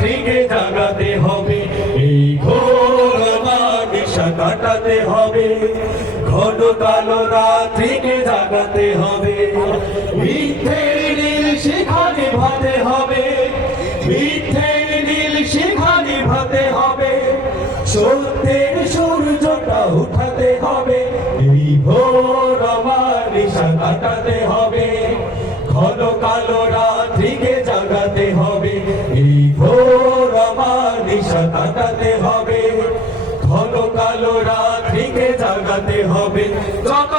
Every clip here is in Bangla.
থেকে জাগাতে কাটাতে হবে। ঘন কালো রাত্রিকে জাগাতে হবে। নীল হবে। নীল হবে। সত্যের সূর্যটা উঠাতে হবে। এই ভোর আমার নিশা কাটাতে হবে। ঘন কালো রাত্রিকে নিশা হবে। ঘন কালো রাত্রিকে জাগাতে হবে। যত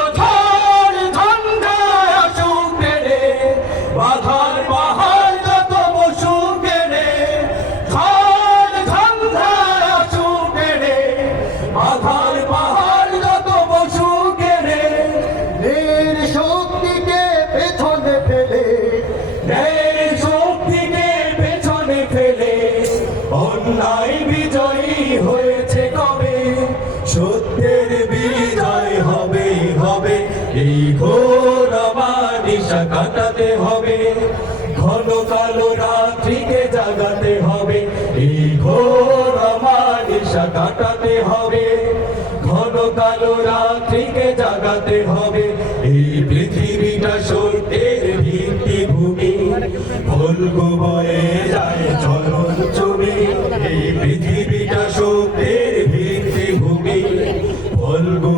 এই ঘোর নিশা কাটাতে হবে, ঘন কালো রাত্রিকে জাগাতে হবে। এই ঘোর নিশা কাটাতে হবে, ঘন কালো রাত্রিকে জাগাতে হবে। এই পৃথিবীটা সত্যের ভিত্তিভূমি ফলগু বয়ে যায় চরণ চুমি। এই পৃথিবীটা সত্যের ভিত্তিভূমি ফলগু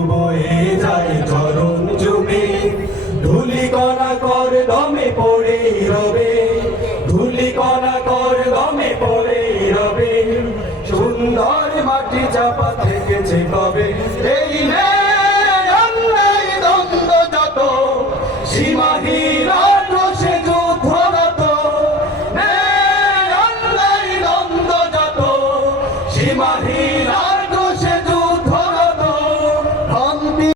দমে পড়ে রবে ধুলি কণা কর দমে পড়ে রবে। সুন্দর মাটি চাপা থেকেছে কবে? এই দ্বন্দ্ব যত, সীমাহীন যত, সীমাহীন